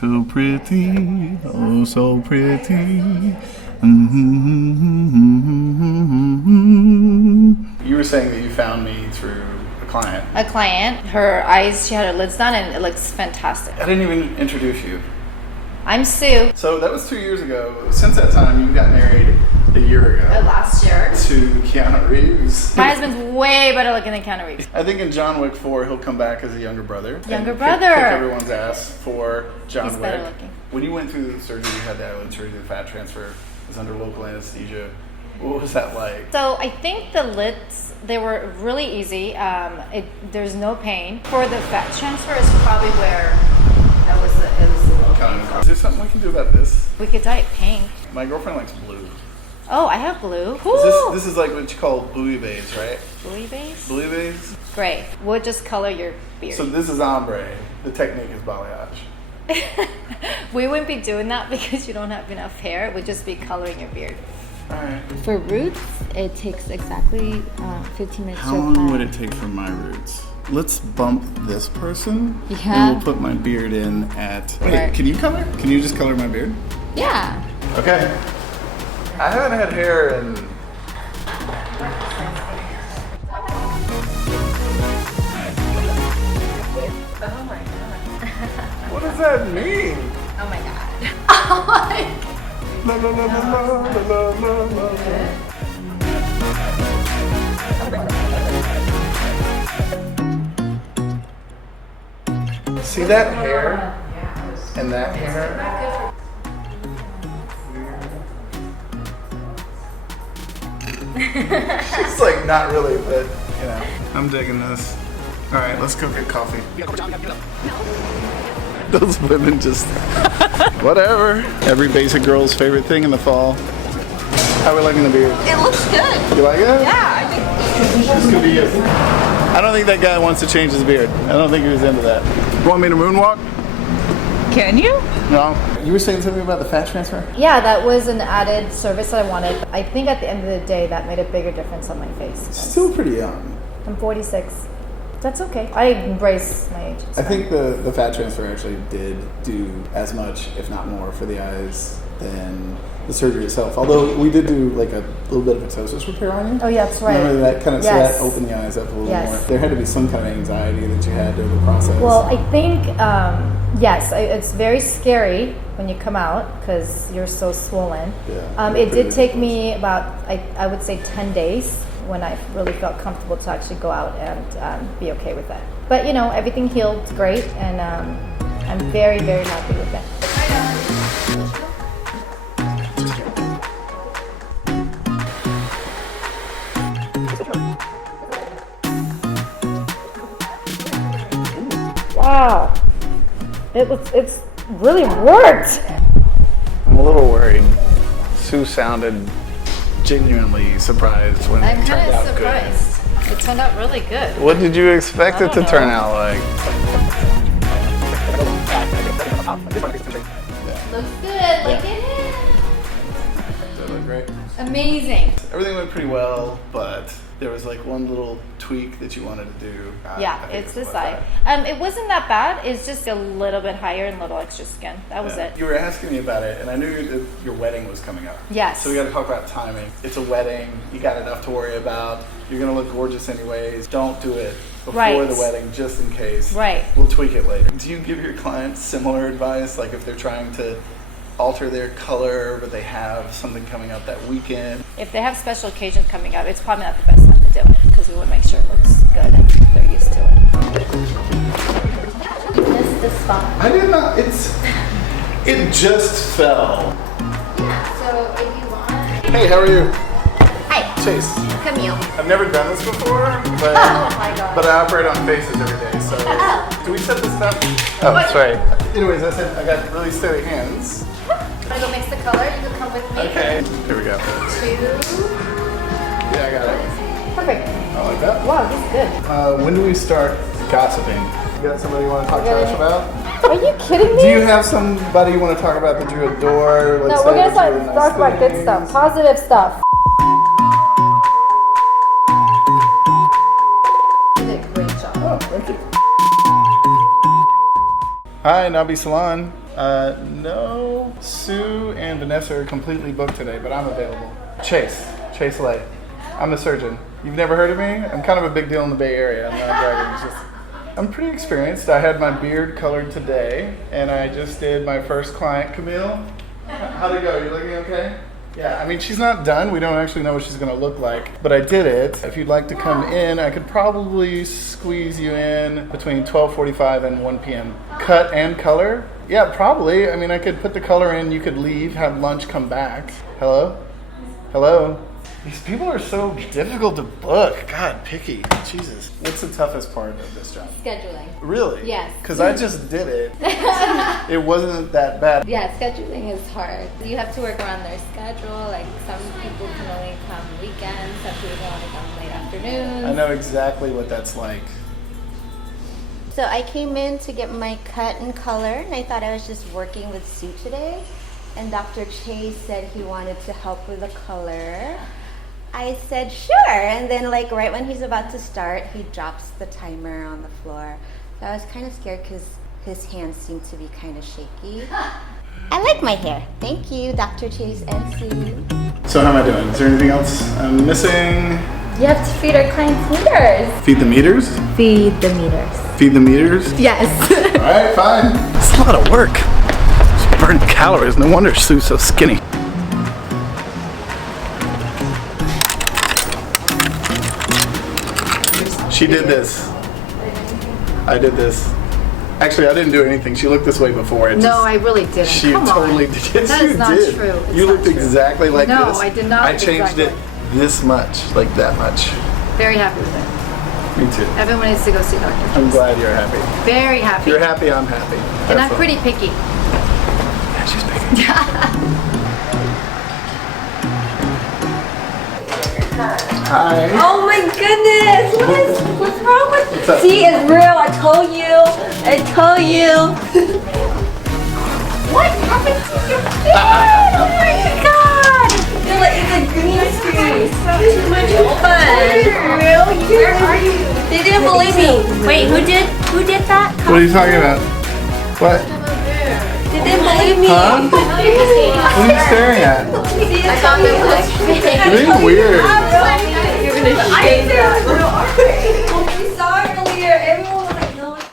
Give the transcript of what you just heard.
feel pretty, oh so pretty. You were saying that you found me through a client. A client, her eyes, she had her lids done and it looks fantastic. I didn't even introduce you. I'm Sue. So that was 2 years ago. Since that time, you got married a year ago. Last year. To Keanu Reeves. My husband's way better looking than Keanu Reeves. I think in John Wick 4, he'll come back as a younger brother. Younger and brother. Kick everyone's ass for John He's Wick. better looking. When you went through the surgery, you had the eyelid surgery, the fat transfer. It was under local anesthesia. What was that like? So I think the lids, they were really easy. There's no pain. For the fat transfer is probably where it was a little painful. Is there something we can do about this? We could dye it pink. My girlfriend likes blue. Oh, I have blue. Cool. This is like what you call bouillabaisse, right? Bouillabaisse? Bouillabaisse? Great. We'll just color your beard. So this is ombre. The technique is balayage. We wouldn't be doing that because you don't have enough hair. It would just be coloring your beard. Alright. For roots, it takes exactly 15 minutes How to apply. long would it take for my roots? Let's bump this person. Yeah. And we'll put my beard in at... Wait, Right. can you color? Can you just color my beard? Yeah. Okay. I haven't had hair in... Oh my god. What does that mean? Oh my god. Oh my god. La, la, la, la, la, la, la, la, la. See that hair? And that hair? She's like, not really, but, you know. I'm digging this. All right, let's go get coffee. Those women just, whatever. Every basic girl's favorite thing in the fall. How are we liking the beard? It looks good. You like it? Yeah, I think This could be it. I don't think that guy wants to change his beard. I don't think he was into that. You want me to moonwalk? Can you? No. You were saying something about the fat transfer? yeah, that was an added service that I wanted. I think at the end of the day, that made a bigger difference on my face. Still pretty young. I'm 46. That's okay. I embrace my age. It's I fine. think the fat transfer actually did do as much, if not more, for the eyes than the surgery itself. Although we did do like a little bit of a ptosis repair on you. Oh, yeah, that's right. Remember that kind of, Yes. so that opened the eyes up a little Yes. more. There had to be some kind of anxiety that you had during the process. Well, I think, yes, it's very scary when you come out because you're so swollen. Yeah, It did pretty take me about, I would say 10 days when I really felt comfortable to actually go out and be okay with that. But, you know, everything healed great, and I'm very, very happy with that. Wow, it's really worked. I'm a little worried. Sue sounded genuinely surprised when I'm it turned kind out of surprised. It turned out really good. good. What did you expect I it to don't turn know. out like? Looks good, look at it. Does that look great? Amazing. Everything went pretty well, but there was like one little tweak that you wanted to do. Yeah, I think it's was this about eye. that. It wasn't that bad. It's just a little bit higher and a little extra skin. That was Yeah. it. You were asking me about it, and I knew that your wedding was coming up. Yes. So we got to talk about timing. It's a wedding. You got enough to worry about. You're gonna look gorgeous anyways. Don't do it before Right. the wedding, just in case. Right. We'll tweak it later. Do you give your clients similar advice, like if they're trying to alter their color, but they have something coming up that weekend? If they have special occasions coming up, it's probably not the best time to do it because we want to make sure it looks good and they're used to it. Missed the spot. I did not. It just fell. Yeah, so if you want. Hey, how are you? Hi, Chase. Camille. I've never done this before, but Oh my God. but I operate on faces every day. So do we set this up? Oh, that's right. Anyways, I said I got really steady hands. Want to go mix the color? You can come with me. Okay. Here we go. 2. Yeah, I got it. Perfect. I like that. Wow, this is good. When do we start gossiping? You got somebody you want to talk trash about? Are you kidding me? Do you have somebody you want to talk about that you adore? Let's No, say we're gonna that's really nice talk about good things. stuff, positive stuff. You did a great job. Oh, thank you. Hi, Nabi Salon. No, Sue and Vanessa are completely booked today, but I'm available. Chase Lay. I'm the surgeon. You've never heard of me? I'm kind of a big deal in the Bay Area. I'm not bragging. It's just, I'm pretty experienced. I had my beard colored today, and I just did my first client, Camille. How'd it go? You looking okay? Yeah, I mean, she's not done. We don't actually know what she's going to look like, but I did it. If you'd like to come in, I could probably squeeze you in between 12:45 and 1 p.m. Cut and color? Yeah, probably. I mean, I could put the color in, you could leave, have lunch, come back. Hello? These people are so difficult to book. God, picky. Jesus. What's the toughest part of this job? Scheduling. Really? Yes. Because I just did it. It wasn't that bad. Yeah, scheduling is hard. You have to work around their schedule. Like some people can only come weekends, some people can only come late afternoons. I know exactly what that's like. So I came in to get my cut and color, and I thought I was just working with Sue today. And Dr. Chase said he wanted to help with the color. I said sure, and then like right when he's about to start, he drops the timer on the floor. So I was kind of scared because his hands seemed to be kind of shaky. I like my hair. Thank you, Dr. Chase and Sue. So how am I doing? Is there anything else I'm missing? You have to feed our clients meters. Feed the meters? Feed the meters. Feed the meters? Yes. All right, fine. It's a lot of work. Just burning calories. No wonder Sue's so skinny. She did this. I did this. Actually, I didn't do anything. She looked this way before. I really didn't. She Come totally on. did. That is not true. It's You not looked true. exactly like No, this. I did not I look changed exactly. it this much, like that much. Very happy with it. Me too. Everyone needs to go see Dr. Chase. I'm glad you're happy. Very happy. If you're happy, I'm happy. And That's I'm all. pretty picky. Yeah, she's picky. Hi. Oh my goodness! What's wrong with What's up? See, it's real. I told you. What happened to your face? Oh my god! You're like it's a green screen. Too much fun. Real? Where are you? They didn't believe me. Wait, who did that? What are you talking about? What? They didn't believe me. Huh? What are you staring at? I thought it was fake. You're being weird. You're gonna shave that.